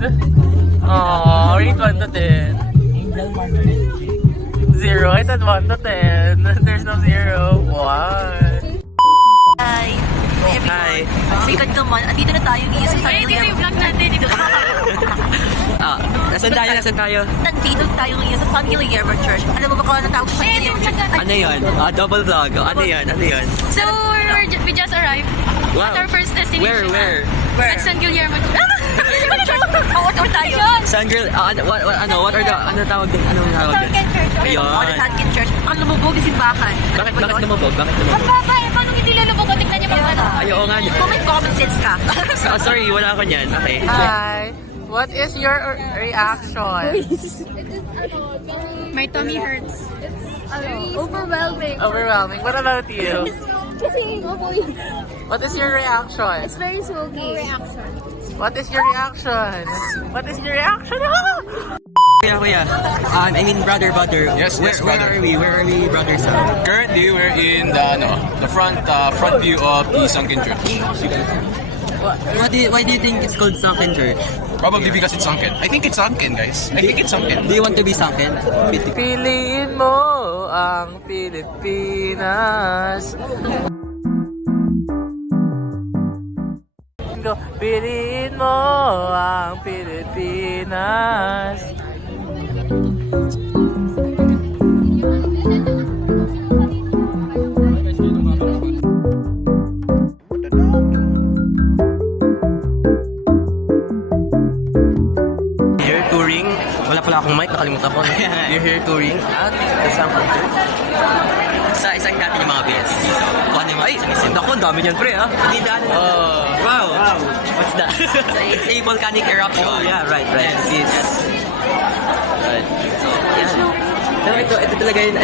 Oh, rate 1 to 10. 0. I said 1 to 10. There's no 0. 1. Hi! Hi. Sikat naman. Andito na tayo ngayon sa San Dito Guillermo. yung vlog natin. Dito. Nasaan tayo? Nasaan tayo? Nandito tayo ngayon sa San Guillermo Church. Alam mo ba kung ano tawag sa San Guillermo Church? Ano yan? Double vlog. Ano yan? Ano yan? So, we just arrived Wow. at our first destination. Where? At San Guillermo. Outdoor tayo. San Girl, what are the, ano tawag din? Ano tawag din? Ayun. Oh, the San Guillermo Church. Ang lumubog na simbahan. Bakit lumabog? Bakit lumabog? Papa, paano hindi lulubog ko? Tingnan niyo mga ano. Ay, oo nga. Kung may common sense ka. Sorry, wala ako niyan. Okay. Hi. What is your reaction? My tummy hurts. Overwhelming. Overwhelming. What about you? Kasi, What is your reaction? it's very smoky. Reaction. What is your reaction? What is your reaction? Kuya. I mean, brother. Yes, where brother. are we? Where are we, brother? Currently, we're in the front view of the sunken church. Why do you think it's called sunken church? Probably because it's sunken. I think it's sunken, guys. I think it's sunken. Do you want to be sunken? Piliin mo ang Pilipinas. Piliin mo ang Pilipinas. Here touring. Wala pala akong mic, nakalimutan ko. You're here touring at the Sunken Church. Sa isang natin yung mga BS. Ay, naku, ang dami niyan pre ha. Oh, wow. What's that? It's a volcanic eruption. Oh, yeah, right. Yes. Right. So, yeah. Pero ito talaga yun,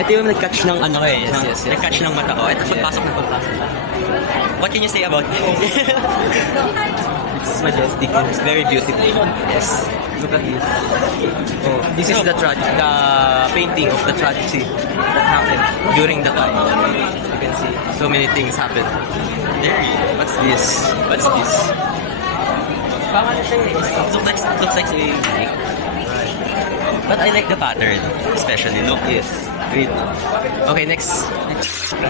ito yung nag-catch ng ano eh. Yes. Nag-catch ng mata ko. Ito pagpasok. What can you say about it? It's majestic. It's very beautiful. Yes. Look at this. Oh, this is the painting of the tragedy that happened during the time. You can see so many things happen. There. What's this? It looks like a right. But I like the pattern, especially. Look, yes. Great. Okay, next. It's a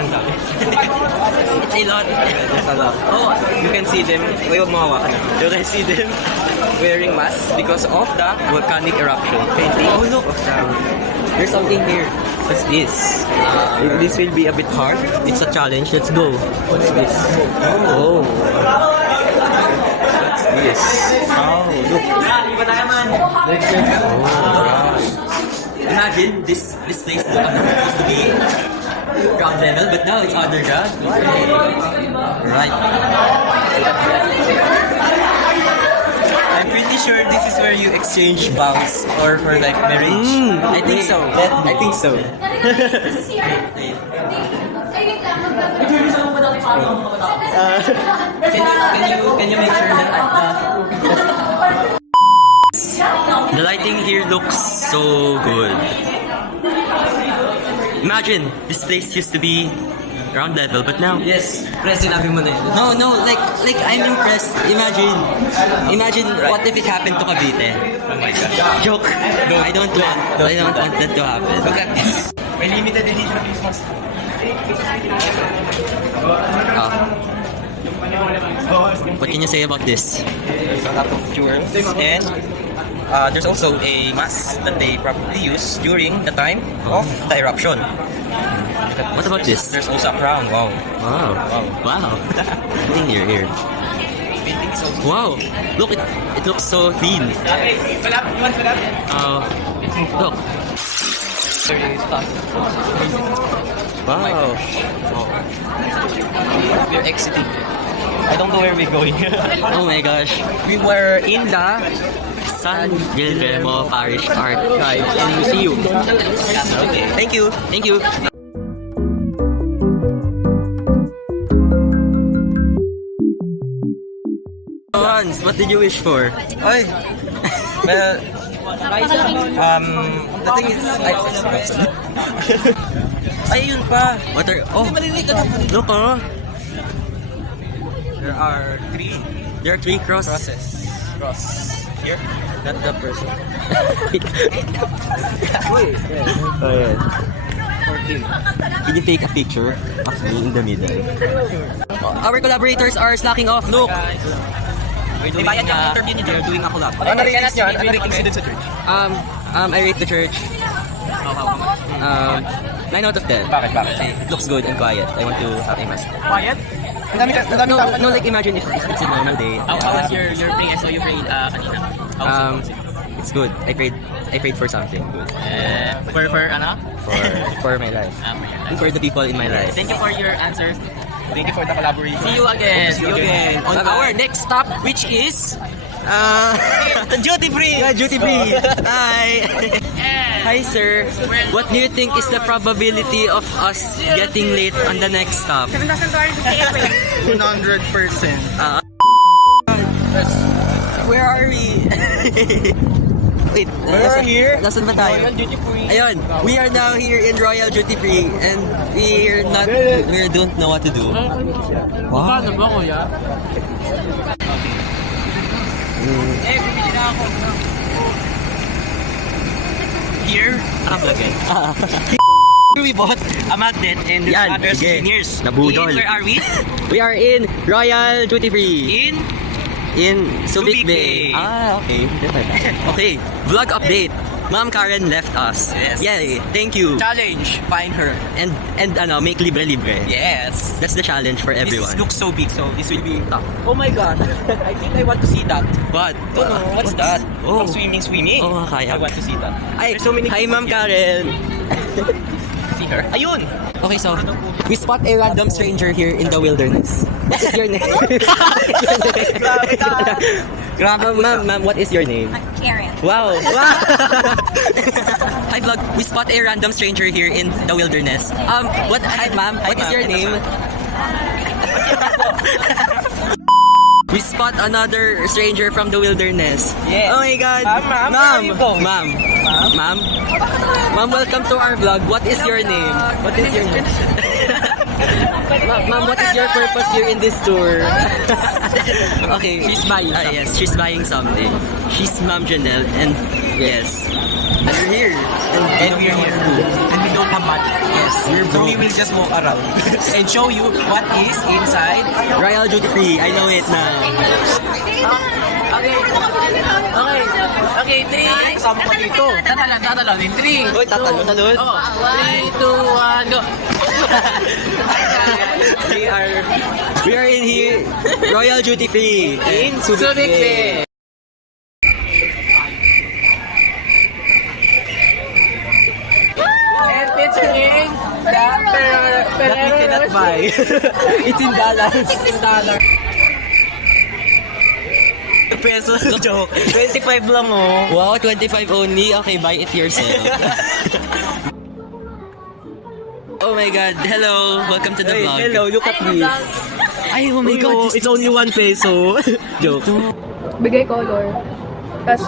lot. There's a lot. Oh, you can see them. Wait, you can see them wearing masks because of the volcanic eruption. Oh, look. There's something here. What's this? This will be a bit hard. It's a challenge. Let's go. What's this? Oh. What's this? Oh, look. Oh, gosh. Imagine this place used to be ground level, but now it's underground. Right. I'm pretty sure this is where you exchange vows or for like marriage. I think so. Can you make sure that the lighting here looks so good. Imagine, this place used to be ground level, but now... Yes, sinabi mo na yun. No, like I'm impressed. Imagine what if it happened to Cavite? Oh my God. Joke. No, I don't want that to happen. Look at this. May limited edition Christmas. What can you say about this? There's a lot of jewels and there's also a mask that they probably use during the time of the eruption. What about this? There's also a crown. Wow. Here. Wow. Look, it looks so clean. Look. Wow. We're exiting. I don't know where we're going. Oh my gosh. We were in the San Guillermo Parish Archive and Museum. Okay. Thank you. Hans, what did you wish for? Oy. Well, the thing is, ay, yun pa. What are... Oh, look oh. There are three There are three crosses. crosses. Here, not the person. Ayan. Can you take a picture of me in the middle? Our collaborators are slacking off. Look! We're doing Bayad yung interview niyo. We're doing a collab. Ano ratings nyo? Ano ratings nyo dun sa church? I rate the church 9 out of 10. Bakit? It looks good and quiet. I want to have a mass. Quiet? Ang dami No, tao. no, like imagine if it's a normal day. How was your prayer? So you prayed kanina? It's good. I prayed for something good. For ano? For my life. And for the people in my life. Thank you for your answers. Thank you for the collaboration. See you again. See you again. On Bye-bye. our next stop, which is Duty free! Yeah, duty free! Hi! Hi, sir. What do you think is the probability of us getting late on the next stop? 100%. Where are we? Wait, We're here. Nasaan ba tayo? Royal Duty Free. Ayun, we are now here in Royal Duty Free and we don't know what to do. Wow. Ano ba, kuya? Here, we bought a magnet and Yan, other sige. souvenirs. Nabudol. Where are we? We are in Royal Duty Free. In Subic Subic Bay. Bay. Okay. Okay, vlog update. Ma'am Karen left us. Yes. Yay, thank you. Challenge, find her. And make libre-libre. Yes. That's the challenge for everyone. This looks so big, so this will be tough. Oh my god. I think I want to see that. What? Don't know, what's that? Oh. From swimming. Oh, kaya. I want to see that. Ay, There's so many hi, people Ma'am here. Karen. See her. Ayun! Okay, so we spot a random stranger here in the wilderness. What is your name? Grabe ka. Ma'am, what is your name? Karen. Wow. Hi vlog. We spot a random stranger here in the wilderness. Hi ma'am. What is your name? We spot another stranger from the wilderness. Yes. Oh my god. Ma'am, where are you going? Ma'am, welcome to our vlog. What is your name? What is your name? Ma'am, what is your purpose here in this tour? Okay. She's buying something. Yes, she's buying something. She's Ma'am Janelle and yes. We're here. And we're here. And we don't have money. Yes, we're So we broke. will just walk around and show you what is inside. Royal Duty Free. I know it now. Okay, 3. Kasama ko dito. Tatalon. In 3. Uy, tatalon. Oh, 3, 2, 1, go. We are in here. Royal Duty Free. In Subic Bay. And featuring that you cannot buy. It's in dollars. $16. Peso. Joke. 25 lang oh. Wow, 25 only. Okay, buy it yourself. Oh my god. Hello. Welcome to the vlog. Hello, look at this. Ay, oh my god. It's only 1 peso. Joke. Bigay color. Tapos,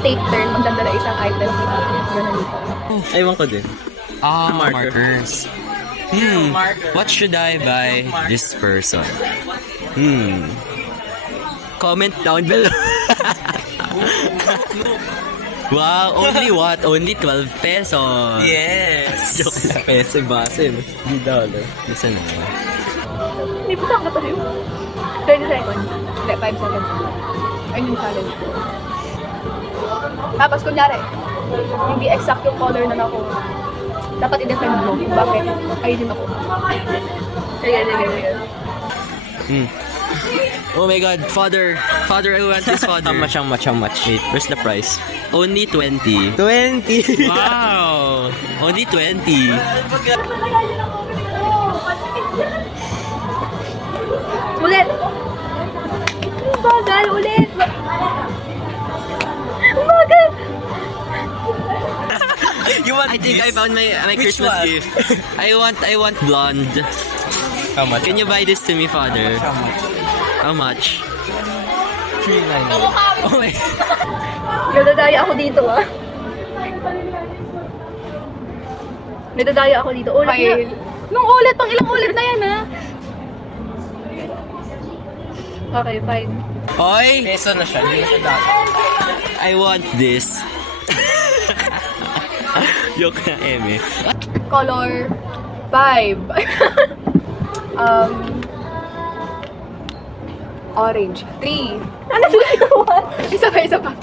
take turn, magdadala isang item. Ganun. Ewan ko din. Markers. Marker. What should I buy this person? Comment down below. Wow, only what? Only 12 pesos. Yes. Joke lang. Peso base. $3. Listen na. Hindi po saan ka pa rin. 30 seconds. Hindi, 5 seconds. Ayun yung challenge. Tapos kunyari, hindi exact yung color na ako. Dapat i-defend mo. Bakit? Ayun din ako. Sige. Oh my god, father, I want this father. How much? Wait, where's the price? Only 20. 20? Wow! Only 20. Ulit! Bagal, ulit! Bagal! I think I found my Christmas one? gift. I want blonde. How much? Can you buy this to me, father? How much? $3.99. Oh my. Nadadaya ako dito Nadadaya ako dito. Ulit na. Nung ulit, pang ilang ulit na yan Okay, fine. Oy! Peso na siya, hindi na siya dati. I want this. Joke na, Eme. Color 5. Orange. 3. Ano ba? Isa pa.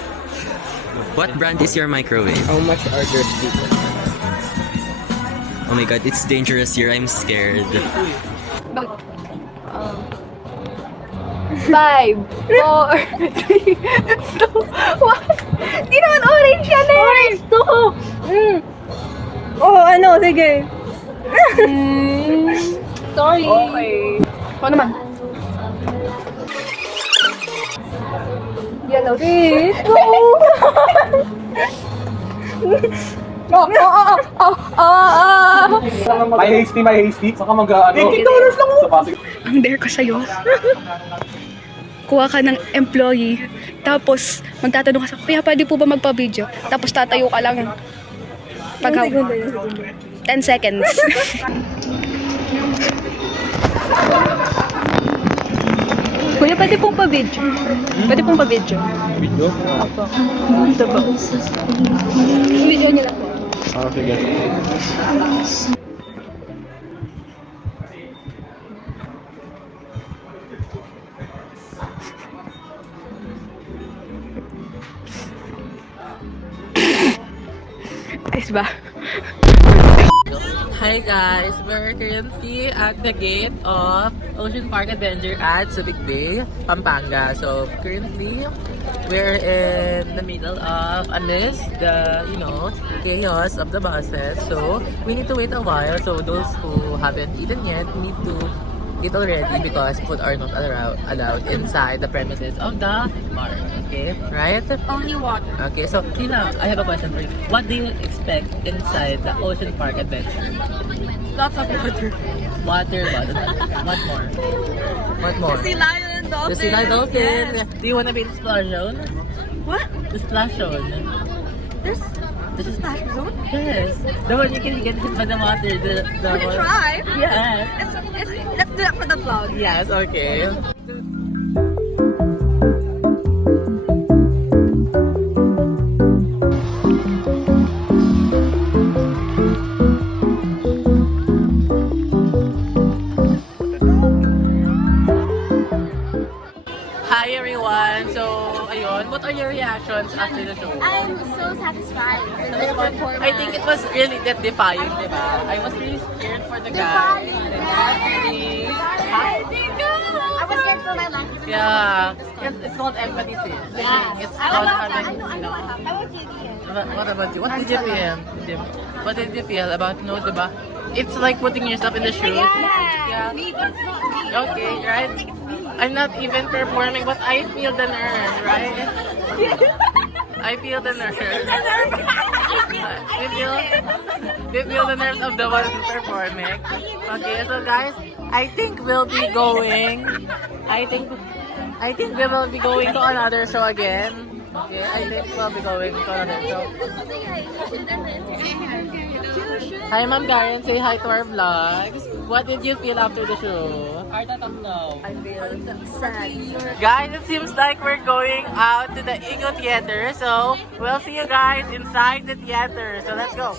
What brand is your microwave? How much are there people? Oh my god, it's dangerous here. I'm scared. Bakit? 5, 4, 3, 2, 1. Di naman orange yan eh! Orange to! Oh, ano? Sige. Sorry. Okay. Ako naman. Yellow. Red. May hasty. Saka mag-ano. Sa Pasig. Ang dare ko sa'yo. Kuha ka ng employee, tapos magtatanong ka sa kuya, pwede po ba magpa-video? Tapos tatayo ka lang. Pag 10 seconds. Kuya, pwede pong pa-video. Pwede pong pa-video. Video? Opo. Ito po. Video niyo lang po. Ah, sige. Ayos ba? Hi guys, we're currently at the gate of Ocean Park Adventure at Subic Bay, Pampanga. So currently, we're in the middle of amidst the, chaos of the buses. So we need to wait a while. So those who haven't eaten yet need to eat already because food are not allowed inside the premises of the park. Okay, right? Only water. Okay, so Tina, I have a question for you. What do you expect inside the Ocean Park Adventure? Lots of water. Water, what more? What more? Sea lion and dolphin. The sea lion dolphin. Do you want to be in the splash zone? What? The splash zone. There's a splash zone? Yes. The one you can get hit by the water. The We can one. try. Yes. Let's do that for the vlog. Yes, okay. Hi everyone! So, ayun, what are your reactions after the show? I'm so satisfied with the performance. I think it was really that defying, di ba? I was really scared for the guy. I was scared for my life. Yeah, it's called empathy, sis. It's called having, How about you, Ian? What about you? What did you feel? What did you feel about, di ba? It's like putting yourself in the shoes. Yeah. Me, but it's not me. Okay, right? I'm not even performing, but I feel the nerve, right? I feel the nerve. We feel the nerves of the one who's performing. Okay, so guys, I think we'll be going. I think we will be going to another show again. Okay, I think we'll be going to another show. Hi, Ma'am Karen. Say hi to our vlogs. What did you feel after the show? I feel sad. Guys, it seems like we're going out to the Ego Theater. So, we'll see you guys inside the theater. So, let's go.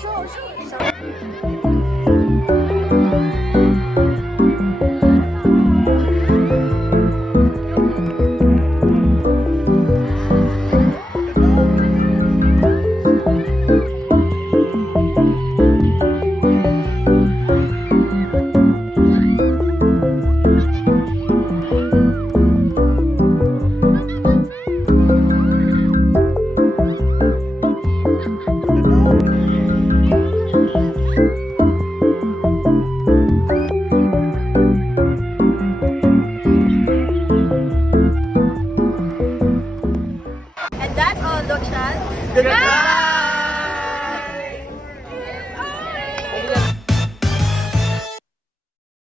And that's all, Dokshan. Goodbye!